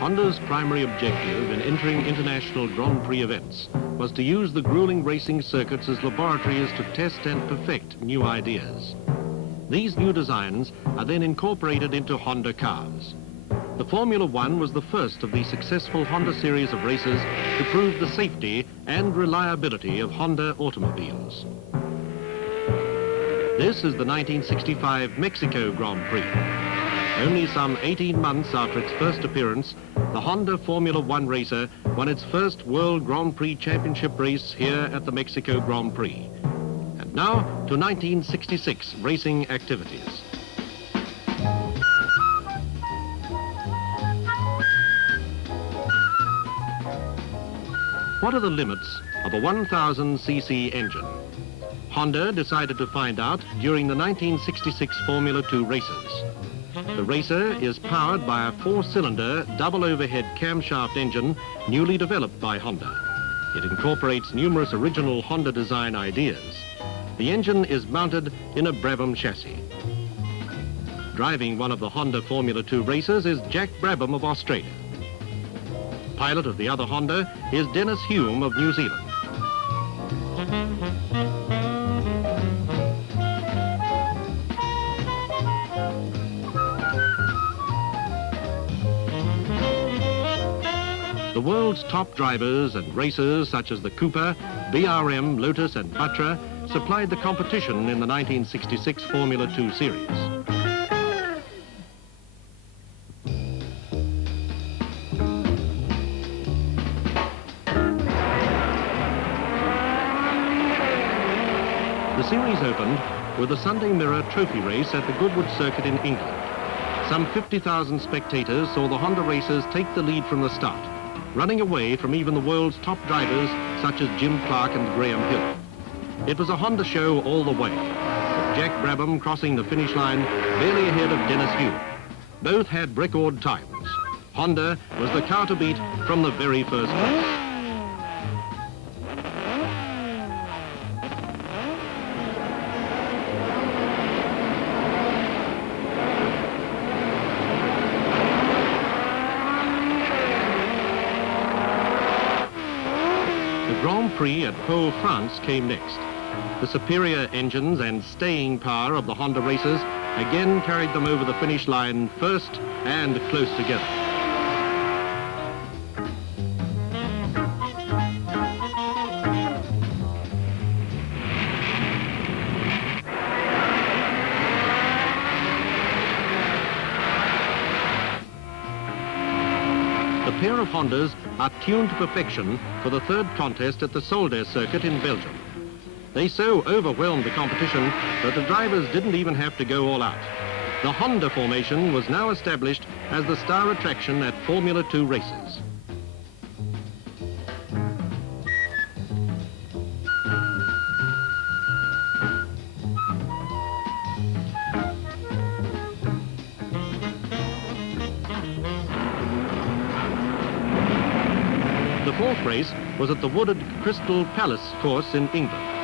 Honda's primary objective in entering international Grand Prix events was to use the grueling racing circuits as laboratories to test and perfect new ideas. These new designs are then incorporated into Honda cars. The Formula One was the first of the successful Honda series of races to prove the safety and reliability of Honda automobiles. This is the 1965 Mexico Grand Prix. Only some 18 months after its first appearance, the Honda Formula One racer won its first World Grand Prix Championship race here at the Mexico Grand Prix. And now to 1966 racing activities. What are the limits of a 1000cc engine? Honda decided to find out during the 1966 Formula 2 races. The racer is powered by a 4-cylinder double overhead camshaft engine newly developed by Honda. It incorporates numerous original Honda design ideas. The engine is mounted in a Brabham chassis. Driving one of the Honda Formula 2 racers is Jack Brabham of Australia. Pilot of the other Honda is Dennis Hume of New Zealand. The world's top drivers and racers such as the Cooper, BRM, Lotus and Buttra supplied the competition in the 1966 Formula 2 series. The series opened with a Sunday Mirror trophy race at the Goodwood Circuit in England. Some 50,000 spectators saw the Honda racers take the lead from the start, running away from even the world's top drivers such as Jim Clark and Graham Hill. It was a Honda show all the way, with Jack Brabham crossing the finish line barely ahead of Dennis Hume. Both had record times. Honda was the car to beat from the very first race. The Grand Prix at Pau, France came next. The superior engines and staying power of the Honda racers again carried them over the finish line first and close together. The pair of Hondas are tuned to perfection for the third contest at the Solder circuit in Belgium. They so overwhelmed the competition that the drivers didn't even have to go all out. The Honda formation was now established as the star attraction at Formula 2 races. The fourth race was at the wooded Crystal Palace course in England.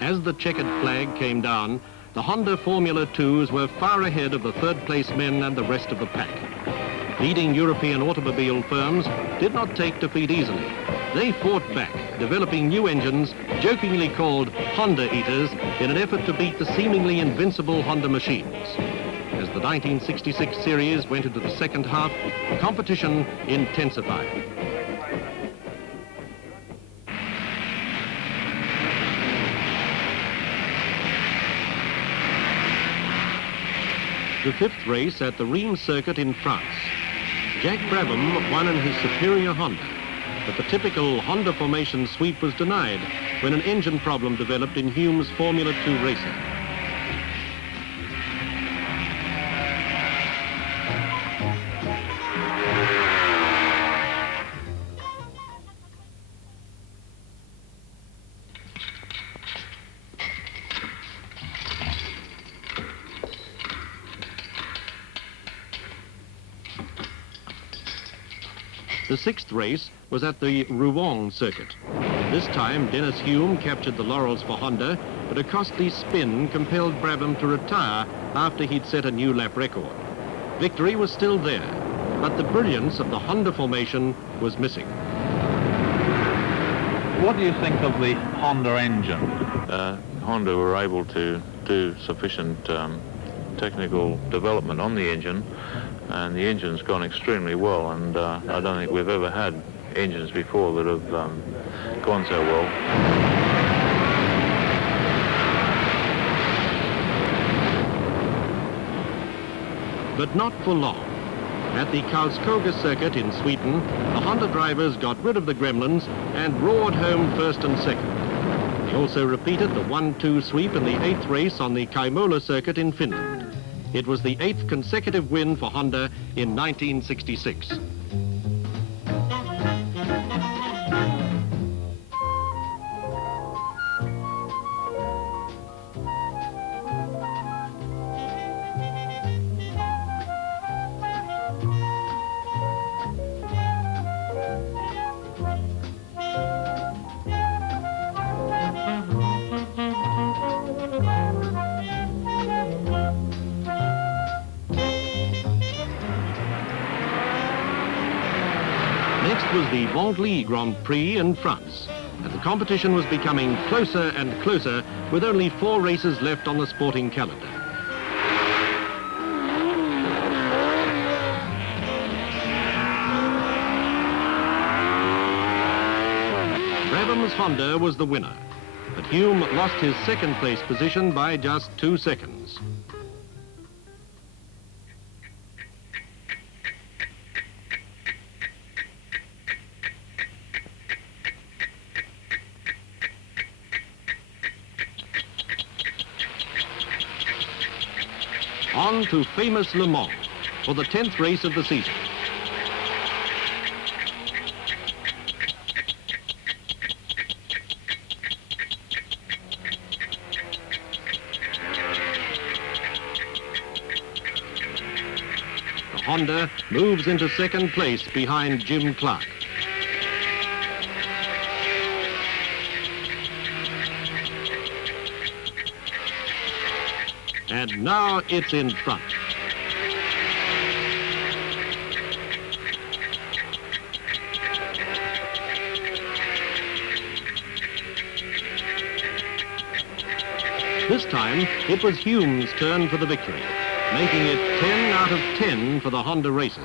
As the checkered flag came down, the Honda Formula 2s were far ahead of the third-place men and the rest of the pack. Leading European automobile firms did not take defeat easily. They fought back, developing new engines, jokingly called Honda Eaters, in an effort to beat the seemingly invincible Honda machines. As the 1966 series went into the second half, competition intensified. The fifth race at the Reims circuit in France. Jack Brabham won in his superior Honda, but the typical Honda formation sweep was denied when an engine problem developed in Hume's Formula 2 racer. The sixth race was at the Rouen circuit. This time, Dennis Hume captured the laurels for Honda, but a costly spin compelled Brabham to retire after he'd set a new lap record. Victory was still there, but the brilliance of the Honda formation was missing. What do you think of the Honda engine? Honda were able to do sufficient technical development on the engine, and the engine's gone extremely well, and I don't think we've ever had engines before that have gone so well. But not for long. At the Karlskoga circuit in Sweden, the Honda drivers got rid of the gremlins and roared home first and second. They also repeated the 1-2 sweep in the 8th race on the Kaimola circuit in Finland. It was the 8th consecutive win for Honda in 1966. Next was the Vendée Grand Prix in France, and the competition was becoming closer and closer with only 4 races left on the sporting calendar. Brabham's Honda was the winner, but Hume lost his second place position by just 2 seconds. On to famous Le Mans for the 10th race of the season. The Honda moves into second place behind Jim Clark. And now it's in front. This time, it was Hume's turn for the victory, making it 10 out of 10 for the Honda racers.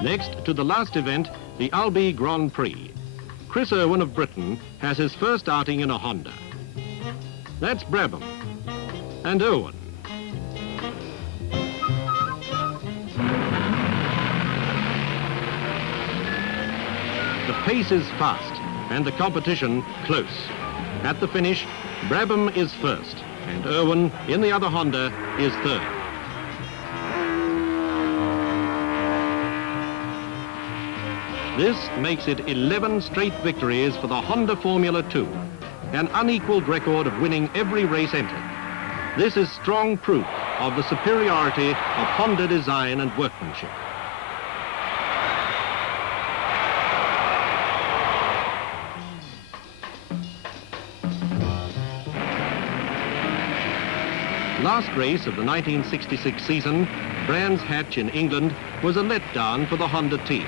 Next, to the last event, the Albi Grand Prix. Chris Irwin of Britain has his first outing in a Honda. That's Brabham and Irwin. The pace is fast and the competition close. At the finish, Brabham is first and Irwin, in the other Honda, is third. This makes it 11 straight victories for the Honda Formula 2, an unequaled record of winning every race entered. This is strong proof of the superiority of Honda design and workmanship. Last race of the 1966 season, Brands Hatch in England, was a letdown for the Honda team.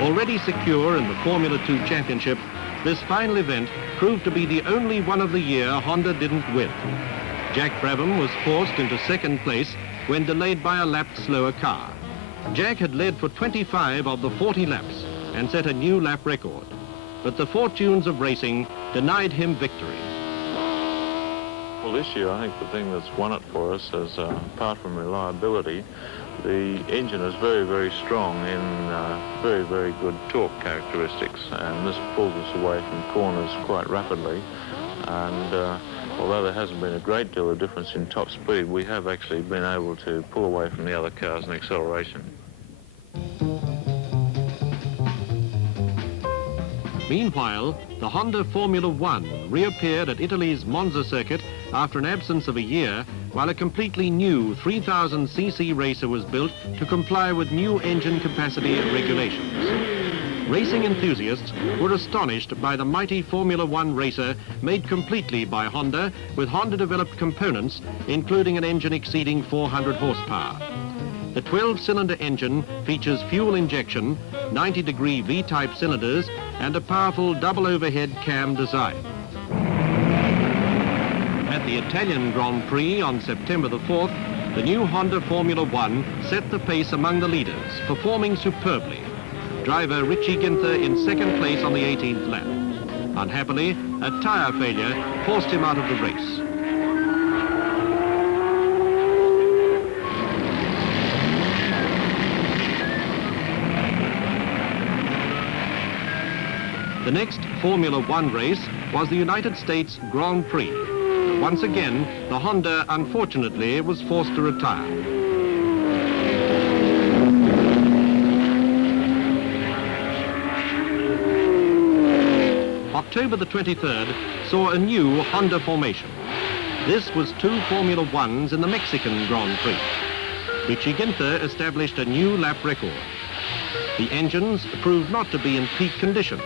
Already secure in the Formula 2 championship, this final event proved to be the only one of the year Honda didn't win. Jack Brabham was forced into second place when delayed by a lap slower car. Jack had led for 25 of the 40 laps and set a new lap record. But the fortunes of racing denied him victory. Well, this year, I think the thing that's won it for us is, apart from reliability, the engine is very, very strong in very, very good torque characteristics, and this pulls us away from corners quite rapidly. And although there hasn't been a great deal of difference in top speed, we have actually been able to pull away from the other cars in acceleration. Meanwhile, the Honda Formula One reappeared at Italy's Monza circuit after an absence of a year, while a completely new 3000cc racer was built to comply with new engine capacity regulations. Racing enthusiasts were astonished by the mighty Formula One racer made completely by Honda with Honda-developed components, including an engine exceeding 400 horsepower. The 12-cylinder engine features fuel injection, 90-degree V-type cylinders, and a powerful double overhead cam design. At the Italian Grand Prix on September the 4th, the new Honda Formula One set the pace among the leaders, performing superbly. Driver Richie Ginther in second place on the 18th lap. Unhappily, a tyre failure forced him out of the race. The next Formula One race was the United States Grand Prix. Once again, the Honda, unfortunately, was forced to retire. October the 23rd saw a new Honda formation. This was two Formula Ones in the Mexican Grand Prix. Richie Ginther established a new lap record. The engines proved not to be in peak condition.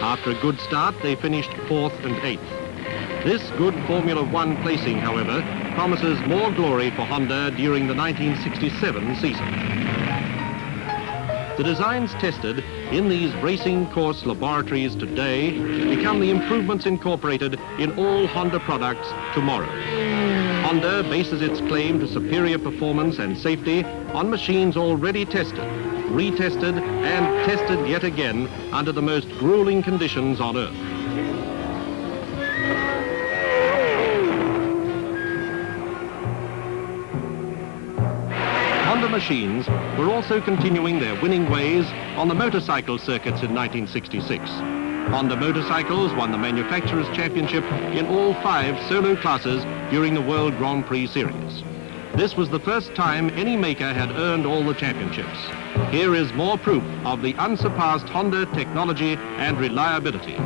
After a good start, they finished 4th and 8th. This good Formula One placing, however, promises more glory for Honda during the 1967 season. The designs tested in these racing course laboratories today become the improvements incorporated in all Honda products tomorrow. Honda bases its claim to superior performance and safety on machines already tested, retested, and tested yet again under the most grueling conditions on Earth. Honda machines were also continuing their winning ways on the motorcycle circuits in 1966. Honda motorcycles won the Manufacturers' Championship in all 5 solo classes during the World Grand Prix Series. This was the first time any maker had earned all the championships. Here is more proof of the unsurpassed Honda technology and reliability.